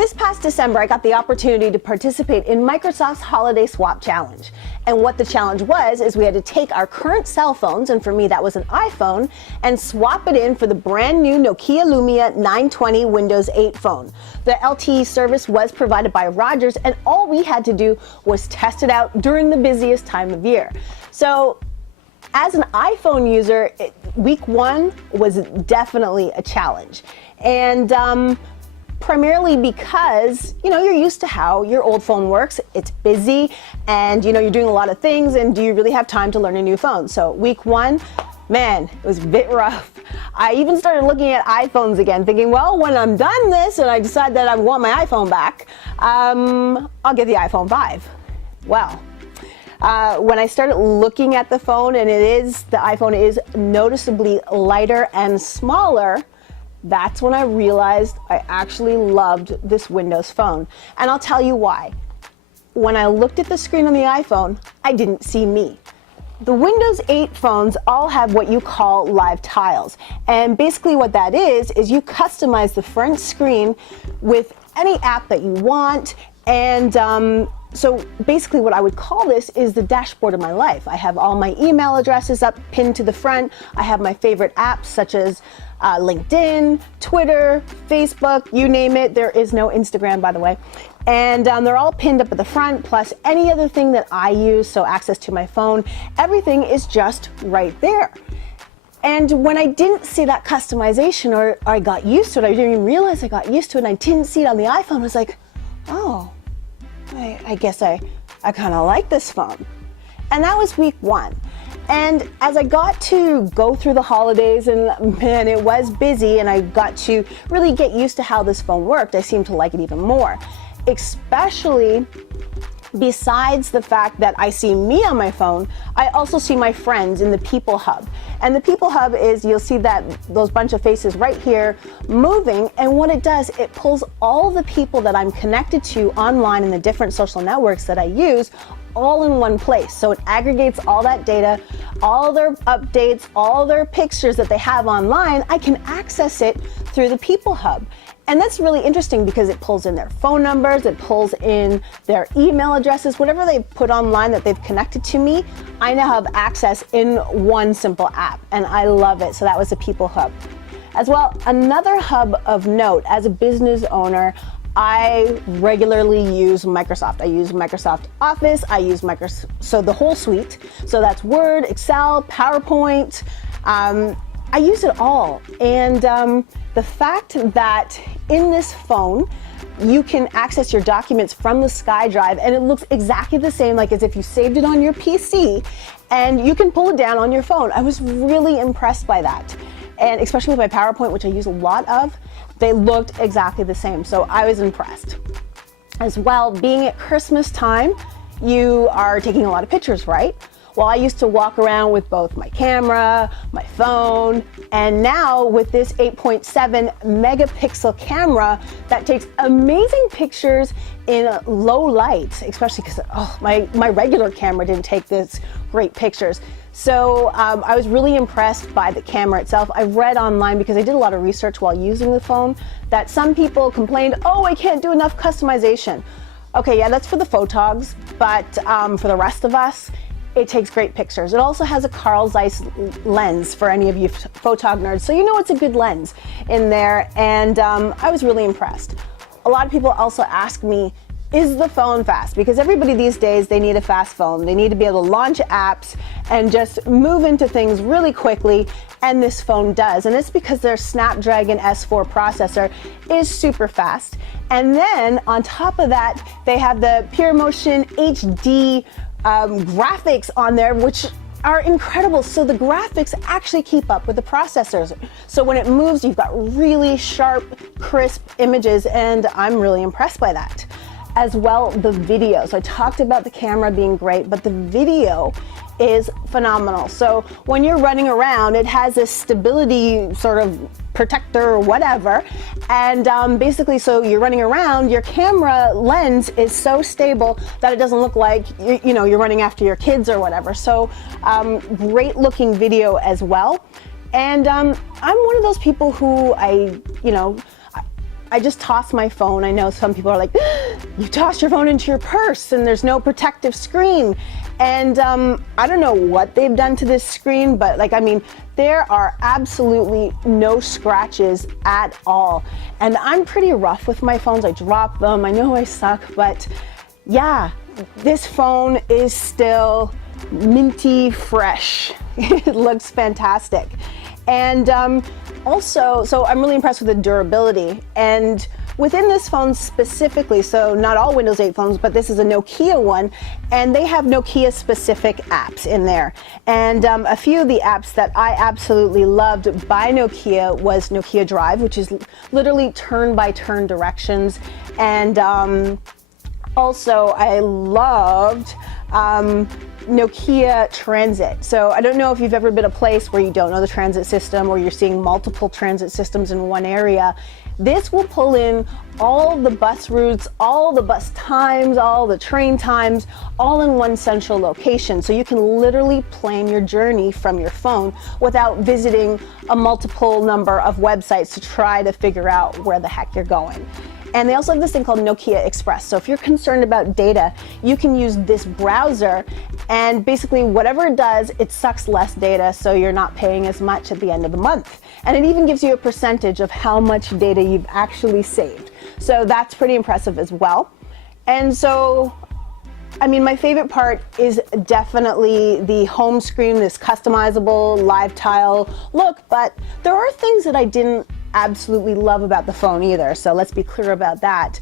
This past December, I got the opportunity to participate in Microsoft's Holiday Swap Challenge. And what the challenge was is we had to take our current cell phones, and for me that was an iPhone, and swap it in for the brand new Nokia Lumia 920 Windows 8 phone. The LTE service was provided by Rogers, and all we had to do was test it out during the busiest time of year. So as an iPhone user, week one was definitely a challenge. And primarily because, you're used to how your old phone works. It's busy and, you're doing a lot of things, and do you really have time to learn a new phone? So week one, man, it was a bit rough. I even started looking at iPhones again, thinking, well, when I'm done this and I decide that I want my iPhone back, I'll get the iPhone 5. Well, when I started looking at the phone, and the iPhone is noticeably lighter and smaller, that's when I realized I actually loved this Windows phone. And I'll tell you why. When I looked at the screen on the iPhone, I didn't see me. The Windows 8 phones all have what you call live tiles. And basically what that is you customize the front screen with any app that you want. And so basically what I would call this is the dashboard of my life. I have all my email addresses up pinned to the front. I have my favorite apps such as LinkedIn, Twitter, Facebook, you name it. There is no Instagram, by the way. And they're all pinned up at the front, plus any other thing that I use, so access to my phone. Everything is just right there. And when I didn't see that customization, or I got used to it, I didn't even realize I got used to it, and I didn't see it on the iPhone, I was like, oh, I guess I kind of like this phone. And that was week one. And as I got to go through the holidays, and man, it was busy, and I got to really get used to how this phone worked, I seemed to like it even more. Especially besides the fact that I see me on my phone, I also see my friends in the People Hub. And the People Hub is, you'll see that those bunch of faces right here moving, and what it does, it pulls all the people that I'm connected to online in the different social networks that I use all in one place. So it aggregates all that data, all their updates, all their pictures that they have online. I can access it through the People Hub. And that's really interesting because it pulls in their phone numbers, it pulls in their email addresses, whatever they put online that they've connected to me, I now have access in one simple app, and I love it. So that was the People Hub. As well, another hub of note, as a business owner, I regularly use Microsoft. I use Microsoft Office, I use so the whole suite. So that's Word, Excel, PowerPoint, I use it all. And the fact that in this phone, you can access your documents from the SkyDrive, and it looks exactly the same, like as if you saved it on your PC, and you can pull it down on your phone. I was really impressed by that. And especially with my PowerPoint, which I use a lot of, they looked exactly the same. So I was impressed. As well, being at Christmas time, you are taking a lot of pictures, right? Well, I used to walk around with both my camera, my phone, and now with this 8.7 megapixel camera that takes amazing pictures in low light, especially because my regular camera didn't take this great pictures. So I was really impressed by the camera itself. I read online, because I did a lot of research while using the phone, that some people complained, oh, I can't do enough customization. Okay, yeah, that's for the photogs, but for the rest of us, it takes great pictures. It also has a Carl Zeiss lens for any of you photog nerds, so you know it's a good lens in there, and I was really impressed. A lot of people also ask me, is the phone fast? Because everybody these days, they need a fast phone. They need to be able to launch apps and just move into things really quickly, and this phone does. And it's because their Snapdragon S4 processor is super fast. And then on top of that, they have the PureMotion HD graphics on there, which are incredible. So the graphics actually keep up with the processors. So when it moves, you've got really sharp, crisp images, and I'm really impressed by that. As well, the video. So I talked about the camera being great, but the video is phenomenal. So when you're running around, it has this stability sort of protector or whatever, and basically, so you're running around, your camera lens is so stable that it doesn't look like you're running after your kids or whatever. So great looking video as well. And I'm one of those people who I just toss my phone. I know some people are like, you tossed your phone into your purse and there's no protective screen. And I don't know what they've done to this screen, but like, I mean, there are absolutely no scratches at all. And I'm pretty rough with my phones. I drop them. I know I suck, but yeah, this phone is still minty fresh. It looks fantastic. And also, so I'm really impressed with the durability. And within this phone specifically, so not all Windows 8 phones, but this is a Nokia one, and they have Nokia specific apps in there. And a few of the apps that I absolutely loved by Nokia was Nokia Drive, which is literally turn-by-turn directions. And also I loved Nokia Transit. So I don't know if you've ever been a place where you don't know the transit system or you're seeing multiple transit systems in one area. This will pull in all the bus routes, all the bus times, all the train times, all in one central location. So you can literally plan your journey from your phone without visiting a multiple number of websites to try to figure out where the heck you're going. And they also have this thing called Nokia Express. So if you're concerned about data, you can use this browser, and basically whatever it does, it sucks less data, so you're not paying as much at the end of the month. And it even gives you a percentage of how much data you've actually saved. So that's pretty impressive as well. And so, I mean, my favorite part is definitely the home screen, this customizable live tile look, but there are things that I didn't absolutely love about the phone either, so let's be clear about that.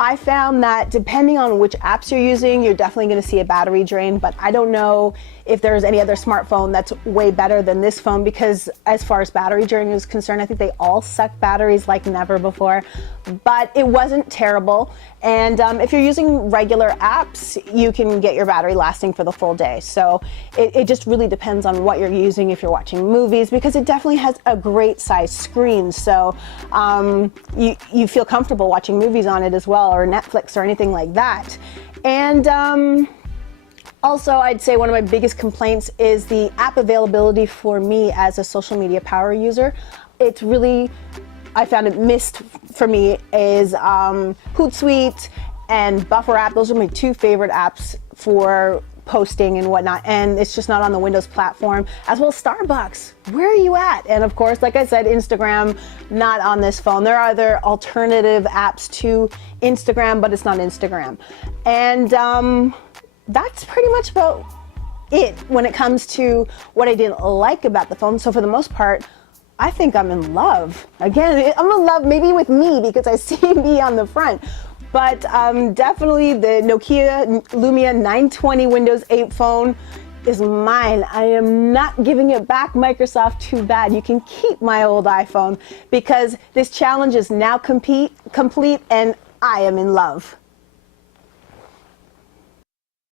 I found that depending on which apps you're using, you're definitely going to see a battery drain, but I don't know if there's any other smartphone that's way better than this phone, because as far as battery drain is concerned, I think they all suck batteries like never before, but it wasn't terrible. And if you're using regular apps, you can get your battery lasting for the full day. So it just really depends on what you're using if you're watching movies, because it definitely has a great size screen. So you feel comfortable watching movies on it as well, or Netflix or anything like that. And also, I'd say one of my biggest complaints is the app availability for me as a social media power user. It's really, I found it missed for me is Hootsuite and Buffer app. Those are my two favorite apps for posting and whatnot, and it's just not on the Windows platform. As well as Starbucks, where are you at? And of course, like I said, Instagram, not on this phone. There are other alternative apps to Instagram, but it's not Instagram. And that's pretty much about it when it comes to what I didn't like about the phone. So for the most part, I think I'm in love. Again, I'm in love maybe with me because I see me on the front. But definitely the Nokia Lumia 920 Windows 8 phone is mine. I am not giving it back, Microsoft. Too bad. You can keep my old iPhone because this challenge is now complete and I am in love.